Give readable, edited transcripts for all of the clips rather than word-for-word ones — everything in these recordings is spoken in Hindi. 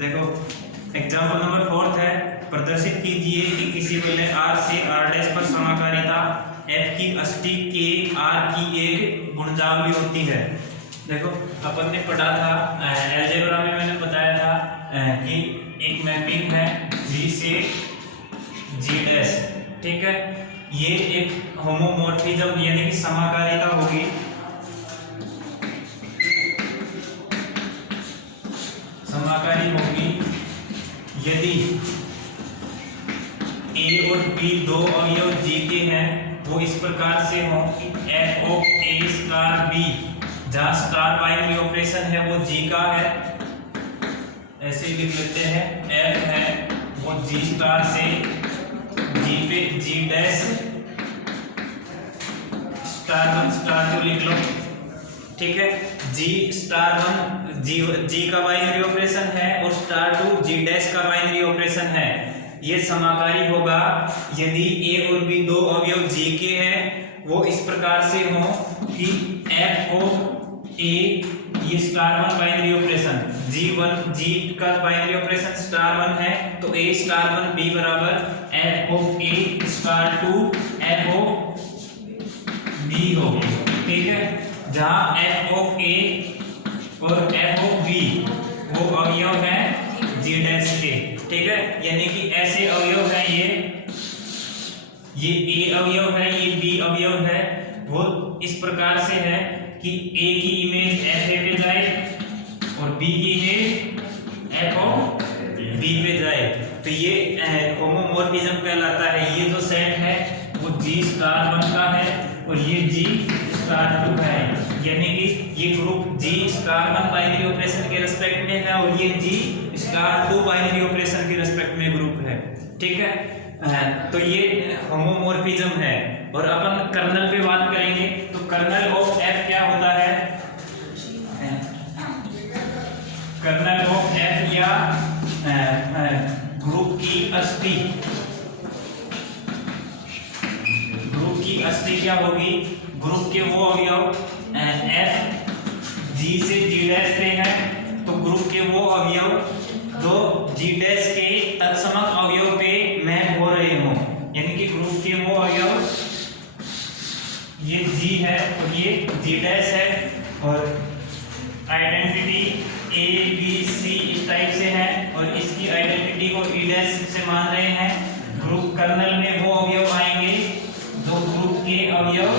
देखो एग्जाम्पल नंबर 4 है, प्रदर्शित कीजिए कि किसी वलय R से R' पर समाकारिता F की अष्टी के R की एक गुणजावली होती है। देखो अपन ने पढ़ा था अलजेब्रा में, मैंने बताया था कि एक मैपिंग है G से G', ठीक है। ये एक होमोमॉर्फिज्म यानी कि समाकारिता होगी, समाकारी होगी यदि A और B दो अवयव G के हैं, वो इस प्रकार से हो कि F of A star B, जहाँ स्टार बाइनरी ऑपरेशन है वो G का है, ऐसे लिख लेते हैं। F है वो G स्टार से G पे G' स्टार 1 स्टार 2 लिख लो, ठीक है। G स्टार 1 G का बाइनरी ऑपरेशन है और स्टार 2 G' का बाइनरी ऑपरेशन है। ये समाकारी होगा यदि A और B दो अवयव G के हैं, वो इस प्रकार से हो कि F ऑफ A, ये स्टार 1 बाइनरी ऑपरेशन G का बाइनरी ऑपरेशन स्टार 1 है, तो A स्टार 1 B बराबर F of A star 2 F of B होगी, ठीक है। जहां F ऑफ A और F ऑफ B वो अवयव है G' के, ठीक है। यानी कि ऐसे अवयव है, ये A अवयव है, ये B अवयव है, वो इस प्रकार से है कि A की इमेज FA पे जाए और B की इमेज F ऑफ B पे जाए, तो ये होमोमॉर्फिज्म कहलाता है। ये जो सेट है वो G स्टार 1 का है और ये G स्टार 2 है, यानी कि ये group G star 1 binary operation के रिस्पेक्ट में है और ये G स्टार 2 बाइनरी ऑपरेशन के रिस्पेक्ट में ग्रुप है, ठीक है। तो ये होमोमॉर्फिज्म है। और अपन कर्नल पे बात करेंगे, तो कर्नल ऑफ F क्या होता है? कर्नल ऑफ F या ग्रुप की अष्टी, ग्रुप की अष्टी क्या होगी? ग्रुप के वो अवयव F G से G' पे है, तो ग्रुप के वो अवयव जो G' के तत्समक अवयव पे मैप हो रहे हो, यानी कि ग्रुप के वो अवयव ये G है और ये G' है और आइडेंटिटी A B C इस टाइप से है और इसकी आइडेंटिटी को E' से मान रहे हैं। ग्रुप कर्नल में वो अवयव आएंगे जो ग्रुप के अवयव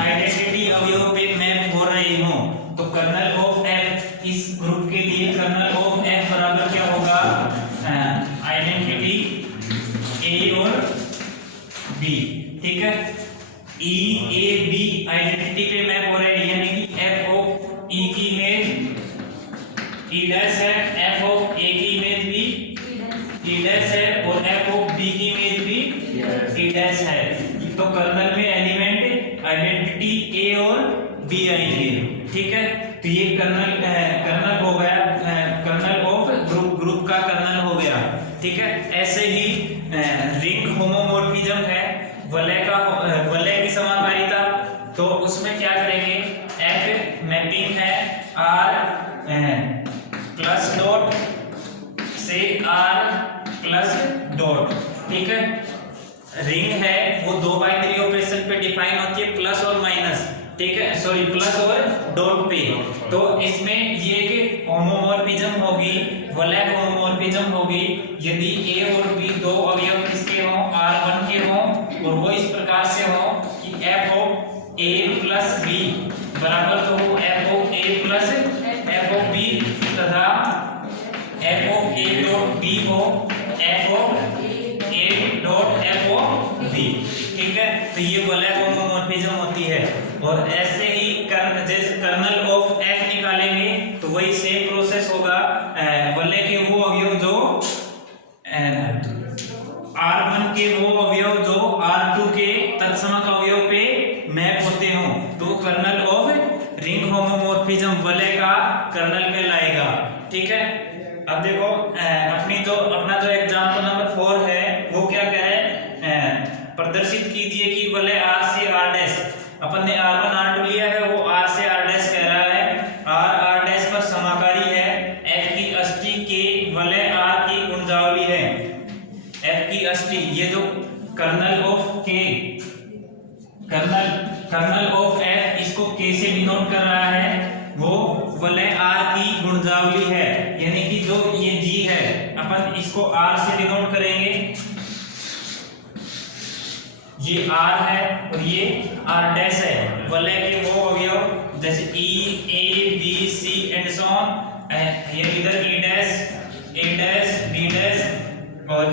आइडेंटिटी अवयव पे मैप हो रहे हो, तो कर्नल ऑफ F इस ग्रुप के लिए कर्नल ऑफ F बराबर क्या होगा? आइडेंटिटी A और B, ठीक है। E A B आइडेंटिटी पे मैप हो रहे हैं, यानी कि F ऑफ E की इमेज E' है, F ऑफ A की इमेज भी E' है और F ऑफ B की इमेज भी E' है। तो कर्नल में एलिमेंट आइडेंटिटी A और B आएंगे, ठीक है। तो ये कर्नल हो गया, कर्नल ऑफ ग्रुप का कर्नल हो गया, ठीक है। ऐसे ही रिंग होमोमॉर्फिज्म है, वलय की समाकारिता, तो उसमें क्या करेंगे? F मैपिंग है R प्लस डॉट से R प्लस डॉट, ठीक है। रिंग है वो दो बाइनरी ऑपरेशन पे डिफाइन होती है, प्लस और माइनस, ठीक है, सॉरी प्लस और डॉट पे। तो इसमें ये कि होमोमॉर्फिज्म होगी, वलय होमोमॉर्फिज्म होगी यदि A और B दो अवयव किसके हों? R1 के हों, और वो इस प्रकार से हो कि F of A plus B बराबर तो हो F of A plus F of B, तथा F of A dot B हो F of A dot F of B, ठीक है। तो ये वलय होमोमॉर्फिज्म होती है। और ऐसे ही जैसे कर्नल ऑफ F निकालेंगे तो वही सेम प्रोसेस होगा, वलय के वो अवयव जो R1 के वो अवयव जो R2 के तत्समक अवयव पे मैप होते हो, तो कर्नल ऑफ रिंग होमोमॉर्फिज्म वलय का कर्नल कहलाएगा, ठीक है। अब देखो अपना जो एग्जांपल नंबर 4 है वो क्या कह रहा है? प्रदर्शित कीजिए कि वलय R से R', अपन ने R1 R2 लिया है, वो R से R' कह रहा है, R R' पर समाकारिता गुणजावली है, यानी कि जो ये जी है अपन इसको आर से डिनोट करेंगे, ये आर है और ये आर डैश है। वलय के वो अवयव जैसे E, A, B, C and so on, ये इधर ए डैश, बी डैश और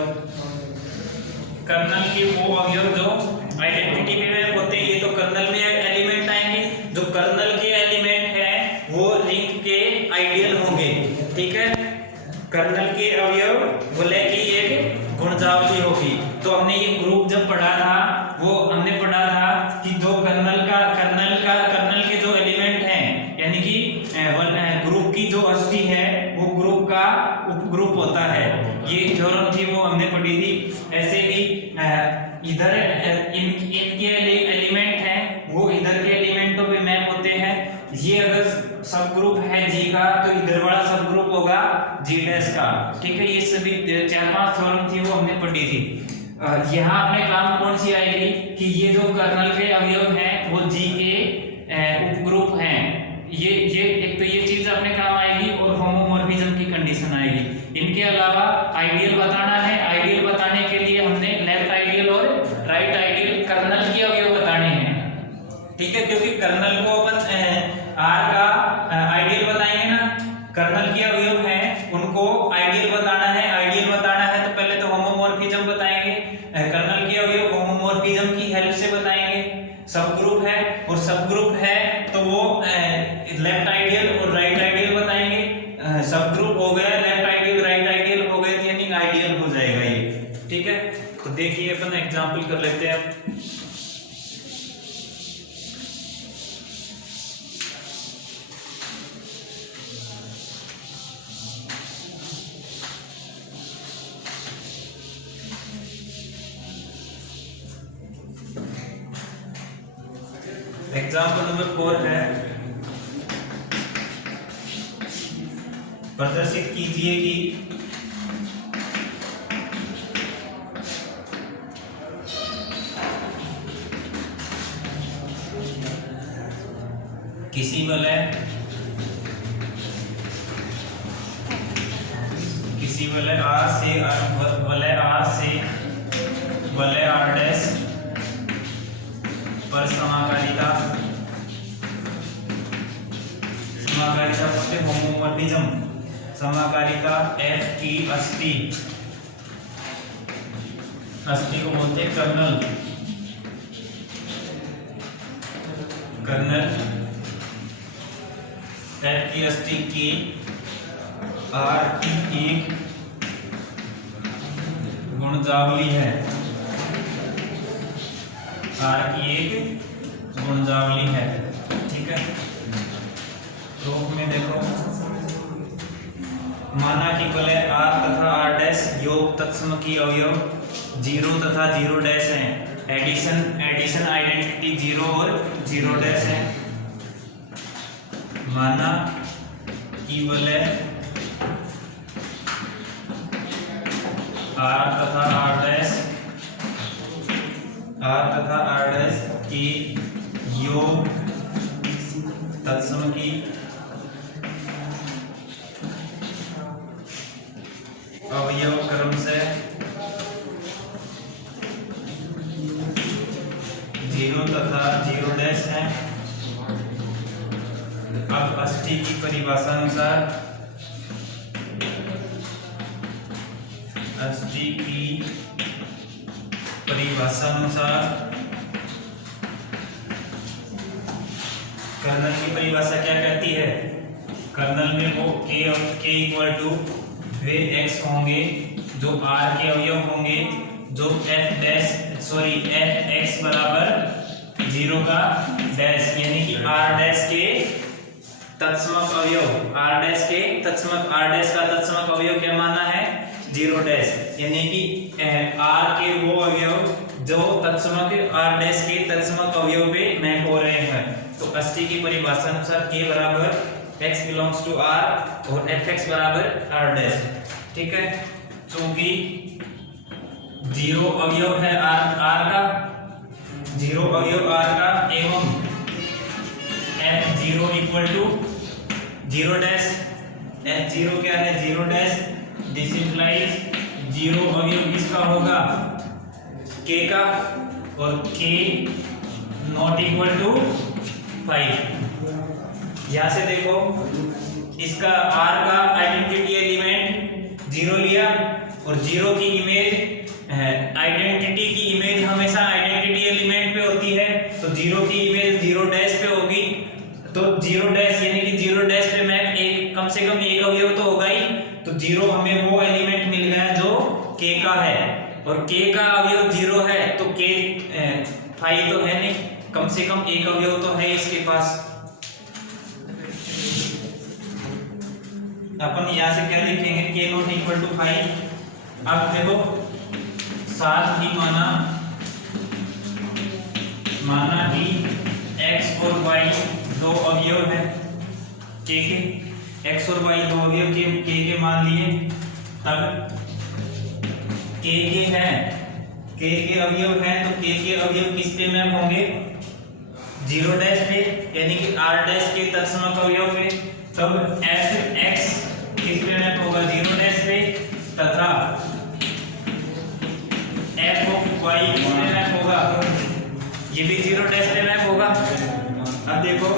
कर्नल के वो अवयव जो आइडेंटिटी में मैप होते हैं, ये तो कर्नल में एलिमेंट आएंगे। जो कर्नल के एलिमेंट हैं वो रिंग के आइडियल होंगे, ठीक है। कर्नल के अवयव वलय की एक गुणजावली होगी। तो हमने ये ग्रुप जब पढ़ा था वो हमने पढ़ा था कि जो कर्नल के जो एलिमेंट हैं, यानी कि ग्रुप की जो अस्थि है वो ग्रुप का उपग्रुप होता है। ये थ्योरम थी वो हमने पढ़ी थी। ऐसे ही इधर इनके एलिमेंट हैं वो इधर के एलिमेंटों पे मैप होते हैं। ये अगर सब ग्रुप है जी का तो इधर वाला सब ग्रुप होगा जी डैश का, ठीक है। ये सभी 4-5 थ्योरम थी वो हमने पढ़ी थी। यहाँ अपने काम कौन सी आएगी कि ये जो कर्नल के अवयव हैं वो जी के उपग्रुप हैं। ये एक तो ये चीज अपने काम आएगी और होमोमॉर्फिज्म की कंडीशन आएगी। इनके अलावा आइडियल बताना है। आइडियल बताने के लिए हमने लेफ्ट आइडियल और राइट आइडियल कर्नल के अवयव बताने हैं, ठीक है। क्योंकि कर्नल को अपन आर का आइडियल बताएंगे ना, कर्नल के अवयव हैं उनको आइडियल बताना है। आइडियल बताना है तो पहले तो होमोमॉर्फिज्म बताएंगे। कर्नल के अवयव होमोमॉर्फिज्म की हेल्प से बताएंगे। सब ग्रुप है और सब ग्रुप है तो वो लेफ्ट आइडियल और राइट आइडियल बताएंगे। सब ग्रुप हो गया, लेफ्ट आइडियल राइट आइडियल हो गए, यानी आइडियल हो जाएगा ये, ठीक है। तो देखिए अपन एग्जांपल कर लेते हैं। एग्जाम्पल नंबर 4 है, प्रदर्शित कीजिए कि किसी वलय आर डैश पर समाकारिता बोलते होमोमॉर्फिज्म, समाकारिता एफ की अस्थि को बोलते हैं कर्नल एफ की अस्थि की आर की एक गुणजावली है। आर की एक गुणजावली है, ठीक है। रूप में देखो, माना कि वलय आर तथा आर डैश योग तत्सम की अवयव 0 तथा 0 डैश हैं। एडिशन आइडेंटिटी 0 और 0 डैश है। माना कि वलय आर तथा आर डैश की योग तत्सम की अवयव क्रम से 0 तथा 0 डैश है। अब अष्टी की परिभाषा अनुसार कर्नल की परिभाषा क्या कहती है? कर्नल में वो k equal two way x होंगे जो r के अवयव होंगे, जो f x बराबर 0 का डैश, यानी कि r डैश के तत्समक अवयव, r डैश का तत्समक अवयव क्या माना है? 0 डैश, यानी कि r के वो अवयव जो तत्समक r डैश के तत्समक अवयव पे मैप हो रहे हैं। तो अष्टी की परिभाषा अनुसार k बराबर x बिलोंग्स टू r और fx बराबर r डैश, ठीक है। चूंकि 0 अवयव है r का, 0 अवयव r का एवं f0 equal to 0 dash, H0 क्या है, 0 डैश, दिस इंप्लाइज 0 अवयव किसका होगा, K का, और K नॉट इक्वल टू 5। यहां से देखो इसका R का आइडेंटिटी एलिमेंट 0 लिया, और 0 की इमेज आइडेंटिटी की इमेज हमेशा आइडेंटिटी एलिमेंट पे होती है, तो 0 की इमेज 0 डैश पे होगी, तो 0 डैश यानी कि 0 डैश पे मैप एक कम से कम एक अवयव तो होगा ही, तो 0 हमें वो एलिमेंट मिल गया जो K का है, और K का अवयव 0 है तो K 5 तो है नहीं, कम से कम एक अवयव तो है इसके पास। अपन यहां से क्या लिखेंगे, K नॉट इक्वल टू 5। अब देखो साथ ही माना कि x और y दो अवयव है K के, x और y दो अवयव K के मान लिए, तब K के हैं, K के अवयव हैं, तो K के अवयव किस पे मैप होंगे, 0 डैश पे, यानी कि R डैश के तत्समक अवयव पे, तब f(x) किस पे मैप होगा, 0 डैश पे, तथा f(y) किस पे मैप होगा, ये भी 0 डैश पे मैप होगा। अब देखो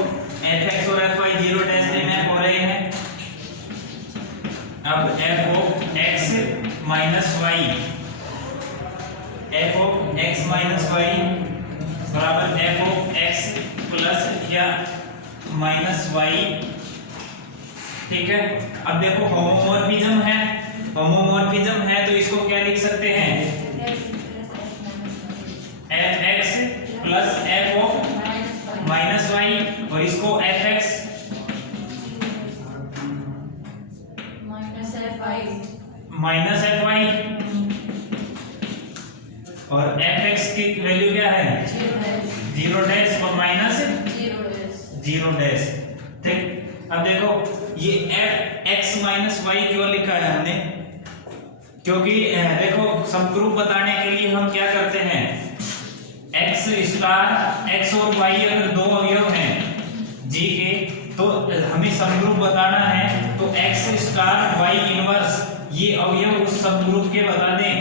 f(x) और f(y) 0 डैश पे मैप हो रहे हैं, अब f(x minus y) f(x minus y) बराबर f(x प्लस या माइनस y), ठीक है। अब देखो होमोमॉर्फिज्म है, तो इसको क्या लिख सकते हैं, f(x plus f minus y), और इसको f(x माइनस f(y), और f(x) की वैल्यू क्या है, 0 डैश और माइनस 0 डैश, ठीक। अब देखो ये f(x माइनस y) क्यों लिखा है हमने, क्योंकि देखो समग्रुप बताने के लिए हम क्या करते हैं, x स्टार x और y अगर दो अवयव हैं G के, तो हमें समग्रुप बताना है, तो x स्टार y इनवर्स ये अवयव उस समग्रुप के बता दें।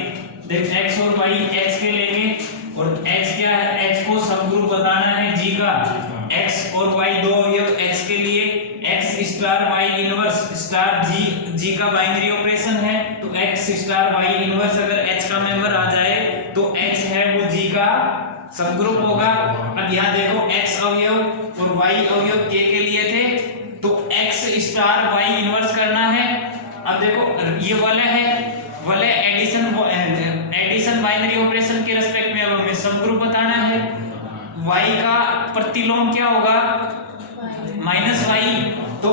देख x और y x के लेंगे, और x क्या है, x को समग्रुप बताना है G का, x और y दो अवयव x के लिए x star y inverse star G का बाइनरी ऑपरेशन है, तो x स्टार y इनवर्स अगर h का मेंबर आ जाए तो h है वो G का समग्रुप होगा। अब यहाँ देखो x अवयव और y अवयव K के लिए थे, तो x स्टार y इनवर्स करना है। अब देखो ये वाले एडिशन बाइनरी ऑपरेशन के रेस्पेक्ट में अब हमें समग्रुप बताना है। y का प्रतिलोम क्या होगा, माइनस y, तो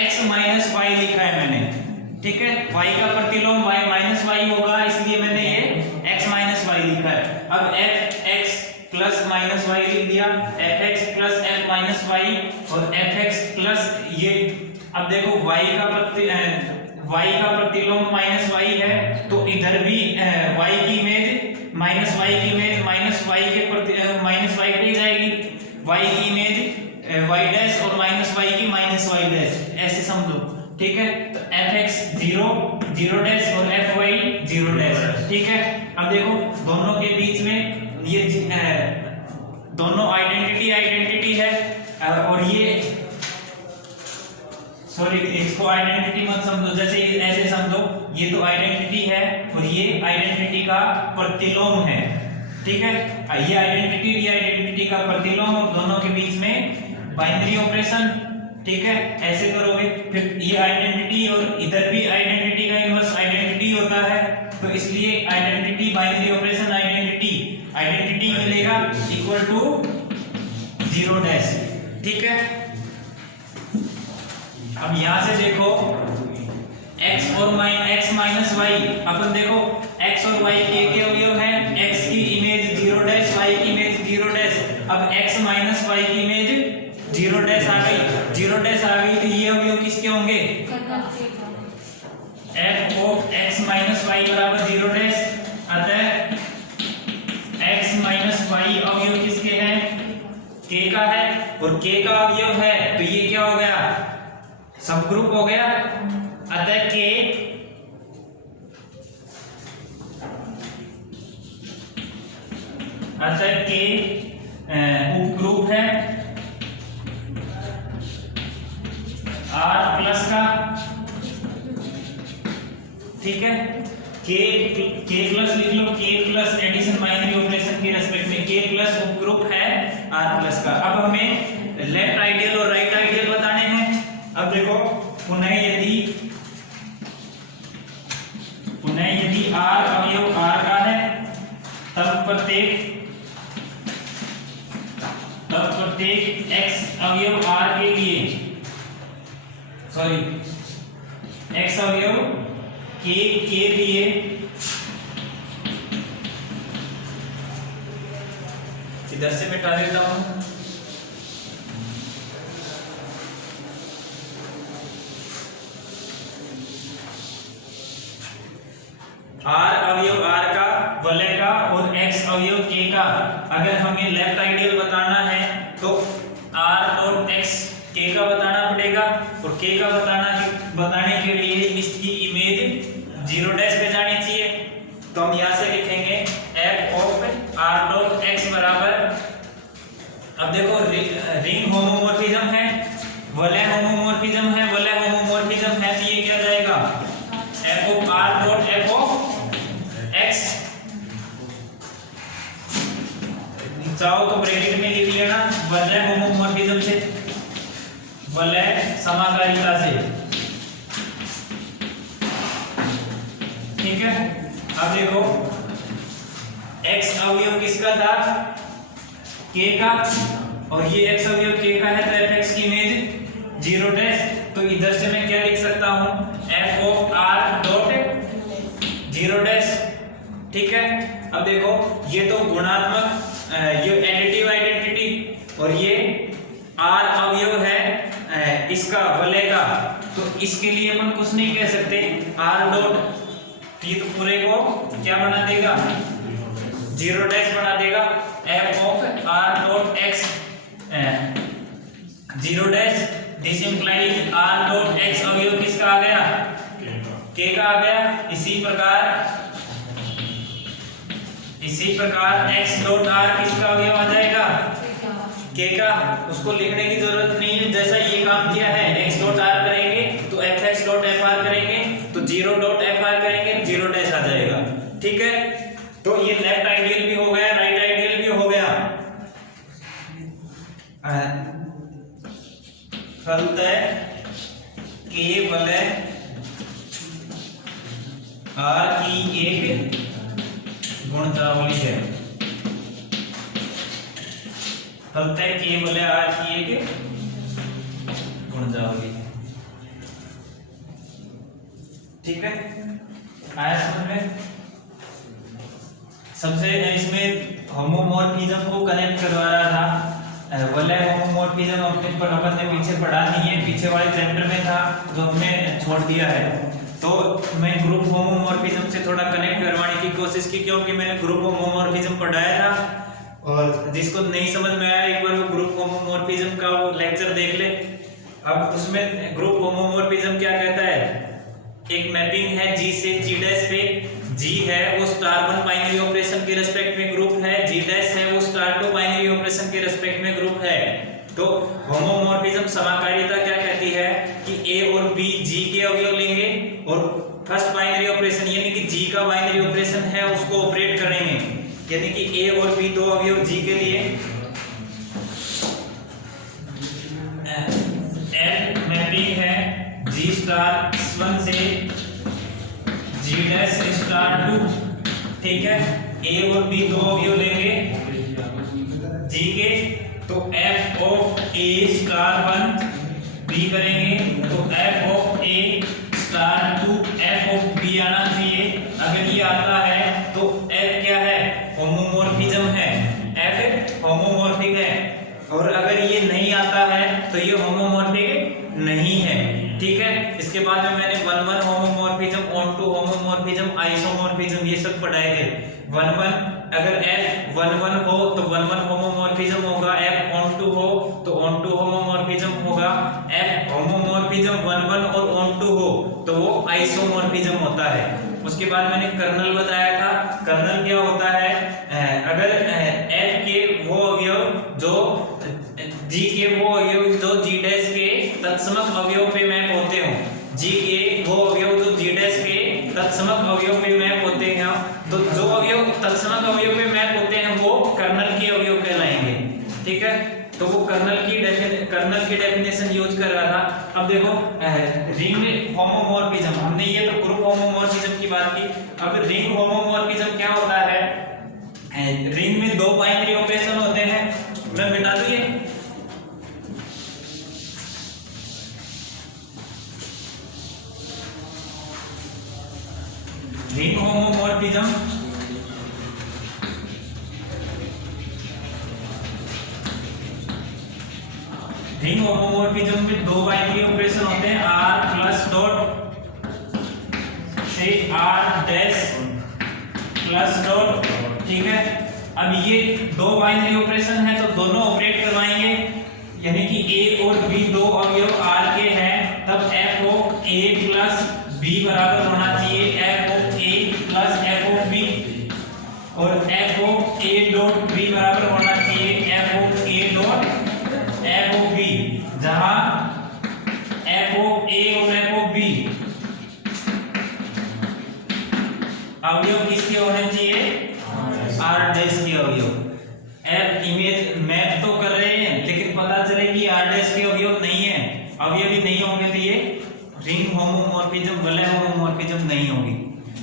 x माइनस y लिखा है मैंने, ठीक है। y का प्रतिलोम y माइनस y होगा, इसलिए मैंने ये x माइनस y लिखा है। अब f(x) प्लस माइनस y लिख दिया, f(x) plus f minus y, और f(x) प्लस ये, अब देखो y का प्रतिलोम माइनस y है, तो इधर भी y की इमेज माइनस y की इमेज माइनस y पे जाएगी, y की इमेज y डैश और माइनस y की माइनस y डैश, ऐसे समझो, ठीक है। तो f(x) 0 डैश और f(y) 0 डैश, ठीक है। अब देखो दोनों के बीच में ये दोनों आइडेंटिटी है, और ये सॉरी इसको आइडेंटिटी मत समझो, जैसे ऐसे समझो, ये तो आइडेंटिटी है और ये आइडेंटिटी का प्रतिलोम है, ठीक है। ये आइडेंटिटी का प्रतिलोम, और दोनों के बीच में बाइनरी ऑपरेशन, ठीक है, ऐसे करोगे। फिर ये आइडेंटिटी और इधर भी आइडेंटिटी का इनवर्स आइडेंटिटी होता है, तो इसलिए आइडेंटिटी बाइनरी ऑपरेशन आइडेंटिटी मिलेगा इक्वल टू 0 डैश, ठीक है। अब यहां से देखो x और x माइनस y, अपन देखो x और y के अवयव हैं, x की इमेज 0 डैश, y की इमेज 0 डैश। अब x माइनस y की इमेज 0 डैश आ गई, तो ये अवयव किसके होंगे, f(x माइनस y) बराबर 0 डैश। अतः x माइनस y अवयव किसके हैं, k का है, और k का अवयव है, तो ये क्या हो गया, सबग्रुप हो गया। प्लस का, ठीक है, के प्लस लिख लो, के प्लस एडिशन बाइनरी ऑपरेशन के रेस्पेक्ट में के प्लस उपग्रुप है आर प्लस का। अब हमें लेफ्ट आइडियल और राइट आइडियल बताने हैं। अब देखो पुनः यदि आर अवयव आर का है तब प्रत्येक एक्स अवयव आर के लिए, सॉरी एक्स अवयव के लिए इधर से मिटा देता हूं, आर अवयव आर का, वलय का और एक्स अवयव के का अगर हमें लेफ्ट आइडियल बताना है तो आर डॉट एक्स के का बताना पड़ेगा, और के का बताने के लिए इसकी इमेज 0 डैश पे जानी चाहिए। तो हम यहां से लिखेंगे F of R dot x बराबर, अब देखो रिंग होमोमॉर्फिज्म है, वलय होमोमॉर्फिज्म है, वलय होमोमॉर्फिज्म है, तो ये क्या जाएगा F of R dot F of x, चाहो तो ब्रैकेट में लिख लेना वलय होमोमॉर्फिज्म से, वलय समाकारिता से, ठीक है। अब देखो x अवयव किसका था, k का, और ये x अवयव k का है तो fx की इमेज 0 डैश, तो इधर से मैं क्या लिख सकता हूं f of r dot 0 dash, ठीक है। अब देखो ये तो गुणात्मक, ये एडिटिव आइडेंटिटी, और ये r अवयव है इसका वलय का, तो इसके लिए अपन कुछ नहीं कह सकते, r डॉट ये तो पूरे को क्या बना देगा 0 डैश बना देगा, f of r dot x 0 dash, this implies r dot x अवयव किसका आ गया k का आ गया। इसी प्रकार x डॉट r किसका अवयव आ जाएगा k का, उसको लिखने की जरूरत नहीं है, जैसा ये काम किया है x डॉट r करेंगे तो fx डॉट fr करेंगे तो 0 डॉट fr करेंगे 0 डैश आ जाएगा, ठीक है। तो ये लेफ्ट आइडियल भी हो गया, राइट आइडियल भी हो गया। फलतः k वलय r की एक गुणजावली है, फलतः k वलय r की एक गुणजावली है, ठीक है। आया समझ में? सबसे इसमें होमोमॉर्फिज्म को कनेक्ट करवा रहा था, वलय होमोमॉर्फिज्म अपन ने पीछे पढ़ा नहीं है, पीछे वाले चैप्टर में था जो हमने छोड़ दिया है, तो मैं ग्रुप होमोमॉर्फिज्म से थोड़ा कनेक्ट करवाने की कोशिश की, क्योंकि मैंने ग्रुप होमोमॉर्फिज्म पढ़ाया था, और जिसको नहीं समझ में आया एक बार वो ग्रुप होमोमॉर्फिज्म का वो लेक्चर देख ले। अब उसमें ग्रुप होमोमॉर्फिज्म क्या कहता है, एक मैपिंग है G से G डैश पे, G है वो *1 बाइनरी ऑपरेशन के रेस्पेक्ट में ग्रुप है, G डैश है वो *2 बाइनरी ऑपरेशन के रेस्पेक्ट में ग्रुप है। तो होमोमॉर्फिज्म समाकारिता क्या कहती है कि A और B G के अवयव लेंगे और फर्स्ट बाइनरी ऑपरेशन यानी कि G का बाइनरी ऑपरेशन है उसको ऑपरेट करेंगे, यानी कि A और B दो अवयव G के लिए L मैपिंग है G*1 से G'*2, ठीक है। A और B दो अवयव लेंगे G के, तो F ऑफ A*1 B करेंगे तो F of A*2 F of B आना चाहिए। अगर ये आता है तो F क्या है, होमोमॉर्फिज्म है, F होमोमॉर्फिक है, और अगर ये नहीं आता है तो ये होमोमॉर्फिक नहीं है, ठीक है। इसके बाद में मैंने 1-1 होमोमॉर्फिज्म, ऑन-टू होमोमॉर्फिज्म, आइसोमॉर्फिज्म ये सब पढ़ाए थे। 1-1 अगर F 1-1 हो तो 1-1 होमोमॉर्फिज्म होगा, F ऑन-टू हो तो ऑन-टू होमोमॉर्फिज्म होगा, F होमोमॉर्फिज्म 1-1 और ऑन-टू हो तो वो आइसोमॉर्फिज्म होता है। उसके बाद मैंने कर्नल बताया था, कर्नल क्या होता है, अगर F के वो अवयव जो G के वो अवयव जो G डैश के तत्समक अवयव पे मैप होते रिंग होमोमॉर्फिज्म, हमने ये तो ग्रुप होमोमॉर्फिज्म की बात की। अब रिंग होमोमॉर्फिज्म क्या होता है? रिंग में दो बाइनरी ऑपरेशन होते हैं, मैं बता दूं ये। रिंग होमोमॉर्फिज्म में दो बाइनरी ऑपरेशन होते हैं, r प्लस डॉट से r डैश प्लस डॉट, ठीक है। अब ये दो बाइनरी ऑपरेशन है तो दोनों ऑपरेट करवाएंगे, यानी कि a और b दो अवयव r के हैं, तब f of a plus b बराबर होना चाहिए f of a plus f of b, और f of a dot b बराबर होना चाहिए f of a dot f of b, जहां f ऑफ a और f ऑफ b अवयव किसके होने चाहिए? r डैश के अवयव। f इमेज मैप तो कर रहे हैं लेकिन पता चले कि r डैश के अवयव नहीं है, अवयव ही नहीं होंगे तो ये रिंग होमोमॉर्फिज्म वलय होमोमॉर्फिज्म नहीं होगी,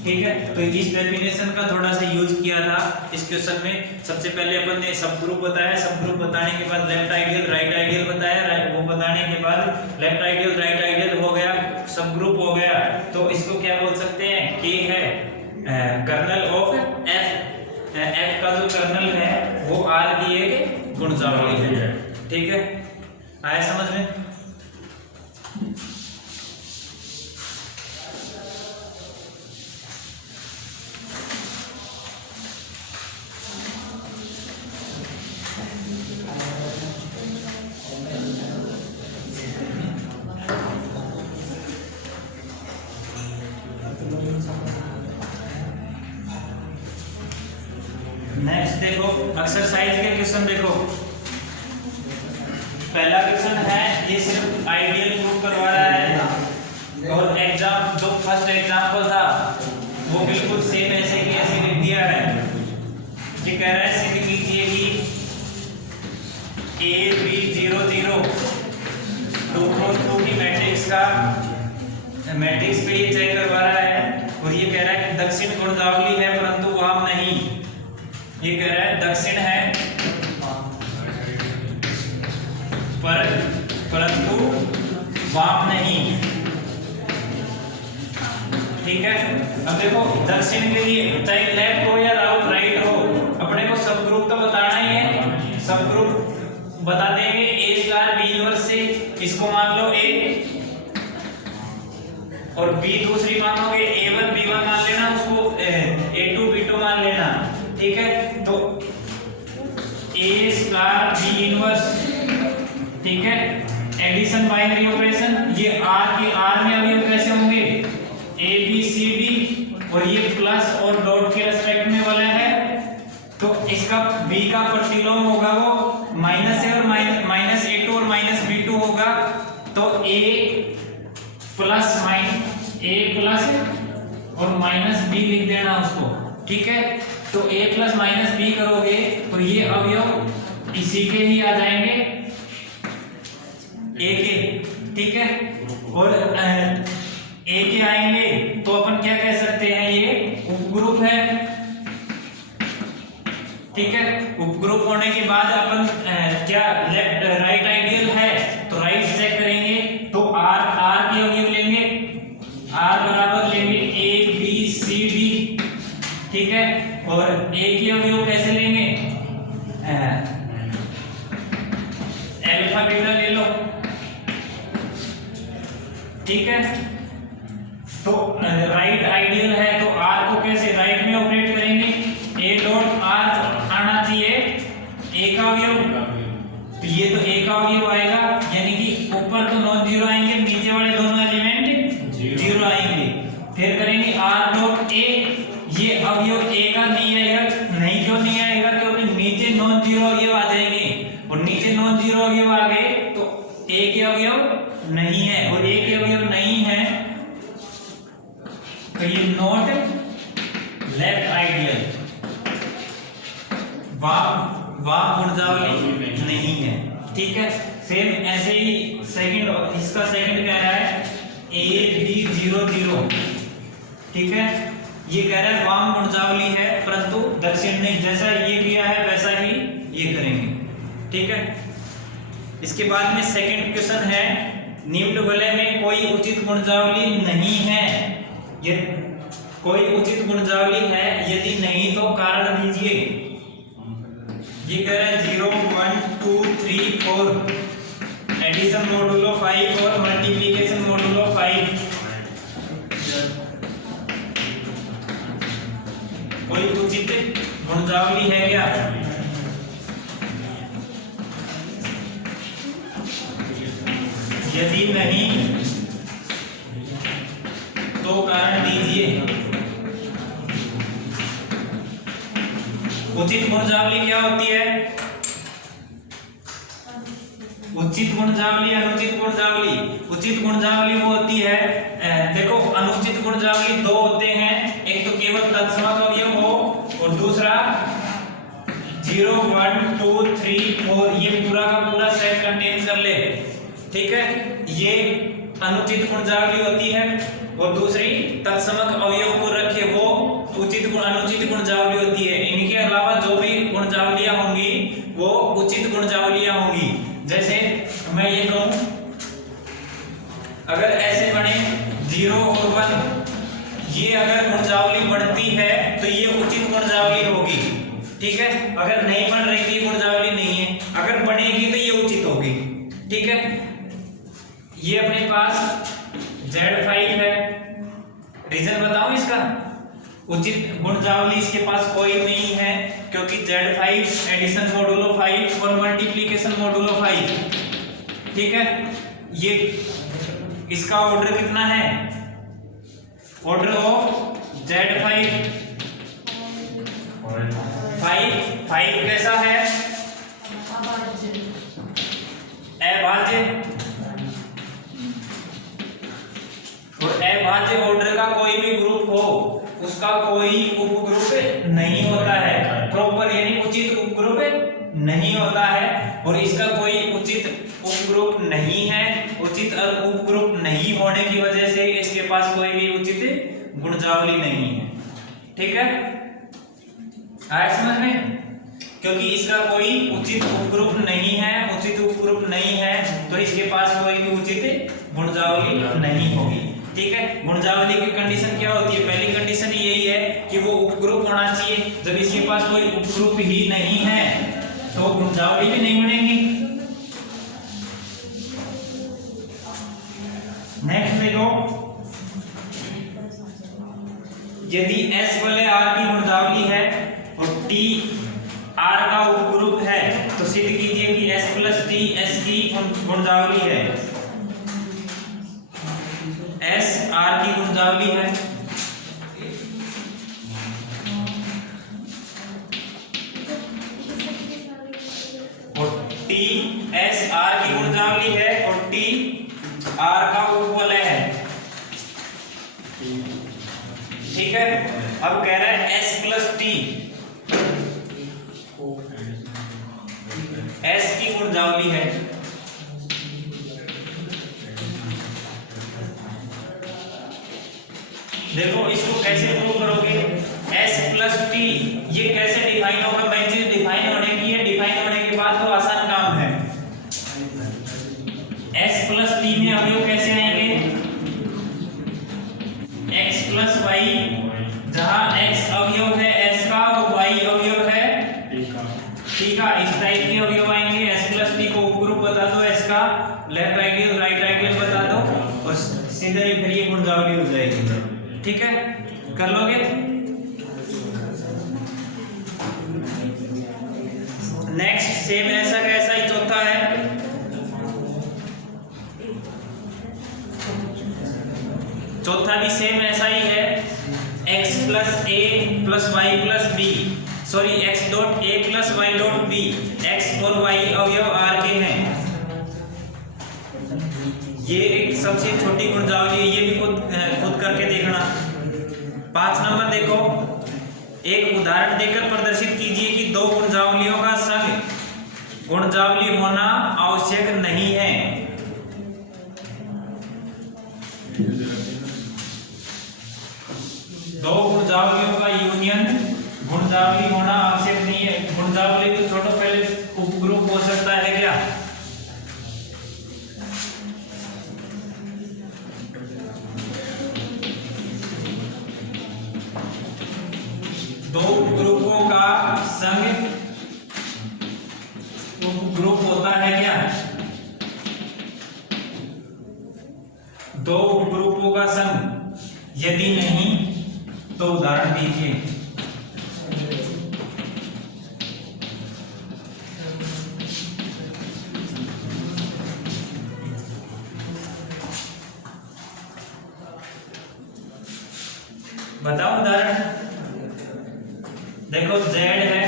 ठीक है। तो इस डेफिनेशन का थोड़ा सा यूज किया था इस क्वेश्चन में। सबसे पहले अपन ने सब ग्रुप बताया, सब ग्रुप बताने के बाद लेफ्ट आइडियल राइट आइडियल बताया, वो बताने के बाद लेफ्ट आइडियल राइट आइडियल हो गया, सब ग्रुप हो गया, तो इसको क्या बोल सकते हैं? के है कर्नल ऑफ एफ, एफ का जो कर्नल है वो आर की एक गुणजावली है, ठीक है। आया समझ में? नेक्स्ट देखो एक्सरसाइज के क्वेश्चन देखो। पहला क्वेश्चन है, ये सिर्फ आइडियल प्रूव करवा रहा है, और एग्जाम जो फर्स्ट एग्जाम्पल था वो बिल्कुल सेम ऐसे की ऐसे लिख दिया है। ये कह रहा है सिद्ध कीजिए कि ए बी 0 0 2 क्रॉस 2 की मैट्रिक्स का मैट्रिक्स पे ये चेक करवा रहा है, और ये कह रहा है कि दक्षिण गुणजावली है परंतु वाम नहीं। ये कह रहा है दक्षिण है परंतु वाम नहीं, ठीक है। अब देखो दक्षिण के लिए चाहे लेफ्ट हो या राइट हो, अपने को सब ग्रुप तो बताना ही है। सब ग्रुप बता देंगे a स्टार b इनवर्स से, इसको मान लो a और b दूसरी मानोगे a1 b1 मान लेना, उसको a2 b2 मान लेना, ठीक है। तो a स्टार b इनवर्स, ठीक है। एडिशन बाइनरी ऑपरेशन, ये r के r में अवयव कैसे होंगे? a b c d, और ये प्लस और डॉट के रेस्पेक्ट में वाला है, तो इसका b का प्रतिलोम होगा वो माइनस है, और माइनस a2 और माइनस b2 होगा, तो a प्लस और माइनस b लिख देना उसको, ठीक है। तो a प्लस माइनस b करोगे तो ये अवयव इसी के ही आ जाएंगे a के, ठीक है। और a के आएंगे तो अपन क्या कह सकते हैं? ये उपग्रुप है, ठीक है। उपग्रुप होने के बाद अपन क्या लेफ्ट राइट आइडियल है तो राइट चेक करेंगे, तो r के अवयव लेंगे, r बराबर लेंगे a b c d, ठीक है। और a के अवयव कैसे लेंगे? अल्फा बीटा ले लो, ठीक है। तो राइट आइडियल है तो r को कैसे राइट में ऑपरेट करेंगे? a डॉट r आना चाहिए a का अवयव, तो ये तो a का अवयव आएगा, यानी कि ऊपर तो नॉन जीरो आएंगे, नीचे वाले दोनों एलिमेंट जीरो आएंगे। फिर करेंगे r डॉट a, ये अवयव a का नहीं आएगा, नहीं क्यों नहीं आएगा? क्योंकि नीचे नॉन जीरो अवयव आ जाएंगे, और नीचे नॉन जीरो अवयव आ गए तो a के अवयव नहीं है, और a के अवयव नहीं है तो ये नॉट लेफ्ट आइडियल, वाम गुणजावली नहीं है, ठीक है। सेम ऐसे ही सेकंड, इसका सेकंड कह रहा है 0। ठीक है, ये कह रहा है वाम गुणजावली है परंतु दक्षिण नहीं, जैसा ये किया है वैसा ही ये करेंगे। ठीक है, इसके बाद में सेकंड क्वेश्चन है, निम्न वलय में कोई उचित गुणजावली नहीं है, ये कोई उचित गुणजावली है, यदि नहीं तो कारण दीजिए। ये कह रहा है 0 1 2 3 4 एडिशन मोडुलो 5 और मल्टीप्लिकेशन मोडुलो 5। कोई उचित गुणजावली है क्या? यदि नहीं तो कारण दीजिए। उचित गुणजावली क्या होती है? उचित गुणजावली, अनुचित गुणजावली। उचित गुणजावली वो होती है, देखो अनुचित गुणजावली दो होते हैं, एक तो केवल तत्समक अवयव हो और दूसरा 0 1 2 3 4 ये पूरा का पूरा सेट कंटेन कर ले। ठीक है, ये अनुचित गुणजावली होती है और दूसरी तत्समक अवयव को रखे वो अनुचित गुणजावली होती है। इनके अलावा जो भी गुणजावलियां होंगी वो उचित गुणजावलियां होंगी। जैसे मैं ये कहूं, अगर ऐसे बने 0 और 1, ये अगर गुणजावली बढ़ती है तो ये उचित गुणजावली होगी। ठीक है, अगर नहीं बन रही थी गुणजावली नहीं है, अगर बनेगी तो ये उचित होगी। ठीक है, ये अपने पास Z5 है, रीजन बताऊं इसका? उचित गुणजावली इसके पास कोई नहीं है क्योंकि Z5 एडिशन मोडुलो 5 और मल्टीप्लिकेशन मोडुलो 5। ठीक है, ये इसका ऑर्डर कितना है? ऑर्डर ऑफ Z5 5 कैसा है? अभाज्य। और अभाज्य ऑर्डर का कोई भी ग्रुप हो उसका कोई उपग्रुप नहीं होता है, प्रॉपर यानी उचित उपग्रुप नहीं होता है। और इसका कोई उचित उपग्रुप नहीं है, उचित उपग्रुप नहीं होने की वजह से इसके पास कोई भी उचित गुणजावली नहीं है। ठीक है, आया समझ में? क्योंकि इसका कोई उचित उपग्रुप नहीं है, उचित उपग्रुप नहीं है तो इसके पास कोई भी उचित गुणजावली नहीं होगी। ठीक है, गुणजावली की कंडीशन क्या होती है? पहली कंडीशन यही है कि वो उपग्रुप होना चाहिए। जब इसके पास कोई उपग्रुप ही नहीं है तो गुणजावली भी नहीं बनेगी। नेक्स्ट देखो, यदि S वाले R की गुणजावली है और T R का उपग्रुप है तो सिद्ध कीजिए कि S + T S की गुणजावली है। S R की गुणजावली है, और T S R की गुणजावली है और T R का उपवलय है। ठीक है, अब कह रहा है S + T S की गुणजावली है। देखो इसको कैसे प्रूव करोगे? S + T ये कैसे डिफाइन होगा? मैं चीज डिफाइन होने की है, डिफाइन होने के बाद तो आसान काम है। S + T में अवयव कैसे आएंगे? x + y, जहां x अवयव है S का और y अवयव है T का। इस टाइप के अवयव आएंगे। S + T को उपग्रुप बता दो S का, लेफ्ट आइडियल राइट आइडियल बता दो और सीधे ही फिर ये गुणजावली हो जाएगी। ठीक है, कर लोगे? नेक्स्ट सेम ऐसा कैसा ही चौथा है, चौथा भी सेम ऐसा ही है। x + a + y + b, sorry x.a + y.b, x और y अवयव R के हैं। ये एक सबसे छोटी गुणजावली है, ये भी खुद करके देखना। 5 नंबर देखो, एक उदाहरण देकर प्रदर्शित कीजिए कि दो गुणजावलियों का संग गुणजावली होना आवश्यक नहीं है। दो गुणजावलियों का यूनियन, गुणजावली होना आवश्यक नहीं है, गुणजावली तो छोड़ो पहले उपग्रुप हो सकता है क्या? दो उपग्रुपों का संग उपग्रुप होता है क्या? दो उपग्रुपों का संग यदि नहीं तो उदाहरण दीजिए। बताओ उदाहरण। देखो Z है,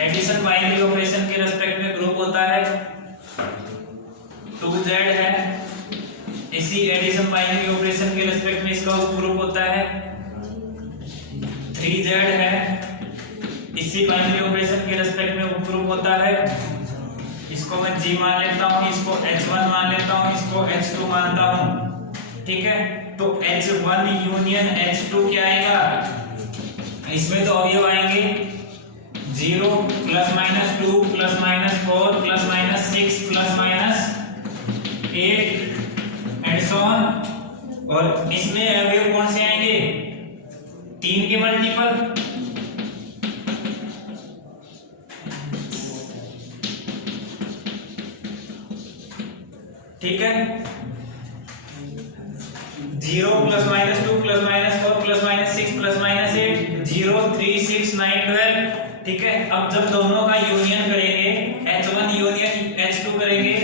एडिशन बाइनरी ऑपरेशन के रेस्पेक्ट में ग्रुप होता है 2Z है, इसी एडिशन बाइनरी ऑपरेशन के रेस्पेक्ट में इसका उपग्रुप होता है 3Z है, इसी बाइनरी ऑपरेशन के रेस्पेक्ट में उपग्रुप होता है, इसको मैं G मान लेता हूं, इसको H1 मान लेता हूं, इसको H2 मानता हूं। ठीक है, तो H1 यूनियन H2 क्या आएगा? इसमें तो अवयव आएंगे 0 plus minus 2 plus minus 4 plus minus 6 plus minus 8 and so on. और इसमें अवयव कौन से आएंगे? 3 के मल्टीपल। ठीक है, 0 plus minus 2 plus minus 4 plus minus 6 plus minus 8 0 3 6 9 12। ठीक है, अब जब दोनों का यूनियन करेंगे H1 यूनियन H2 करेंगे,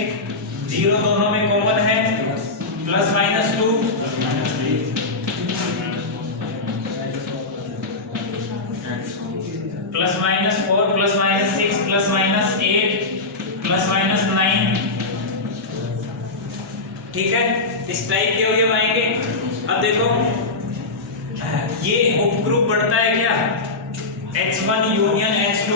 0 दोनों में कॉमन है, plus minus 2 plus minus 4 plus minus 6 plus minus 8 plus minus 9। ठीक है, इस टाइप के अवयव आएंगे। अब देखो ये उपग्रुप बढ़ता है क्या? H1 union H2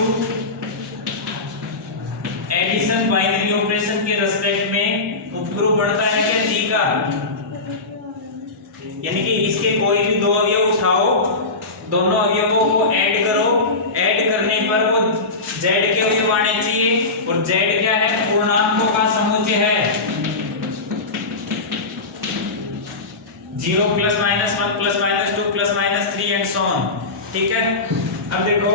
addition binary operation के रेस्पेक्ट में उपग्रुप बढ़ता है क्या? G का, यानी कि इसके कोई भी दो अवयव उठाओ, दोनों अवयवों को ऐड करो, ऐड करने पर वो Z के अवयव आने चाहिए, और Z क्या है? पूर्णांकों का समुच्चय है। 0 plus minus 1 plus minus 2 plus minus 3 and so on. ठीक है, अब देखो